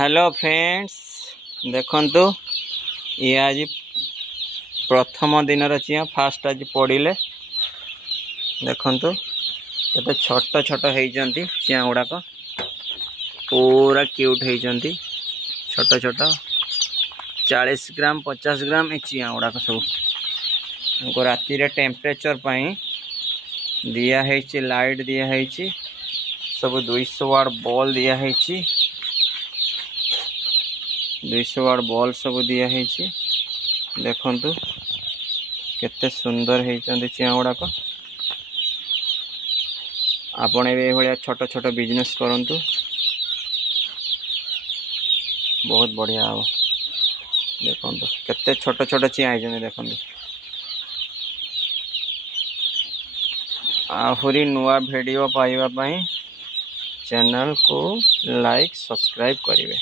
Hello friends देखंतु ये आज प्रथम दिन चिया फास्ट आज पड़े देखंतु केते छोट छोट होती चिया गुड़ाक पूरा क्यूट होती छोट छोट 40 ग्राम 50 ग्राम ए चिया गुड़ाक सब राति टेम्परेचर दिया लाइट दिया सब 200 वाट बॉल दिया 200 वाट बॉल सब दिया देखंतु केते सुंदर होती चिया गुड़ाक आपण ये छोट छोट बिजनेस करंतु बहुत बढ़िया हम देखंतु केते छोट छोट चिया देखंतु आहुरी नुआ वीडियो पाइबा पई चैनल को लाइक सब्सक्राइब करिवे।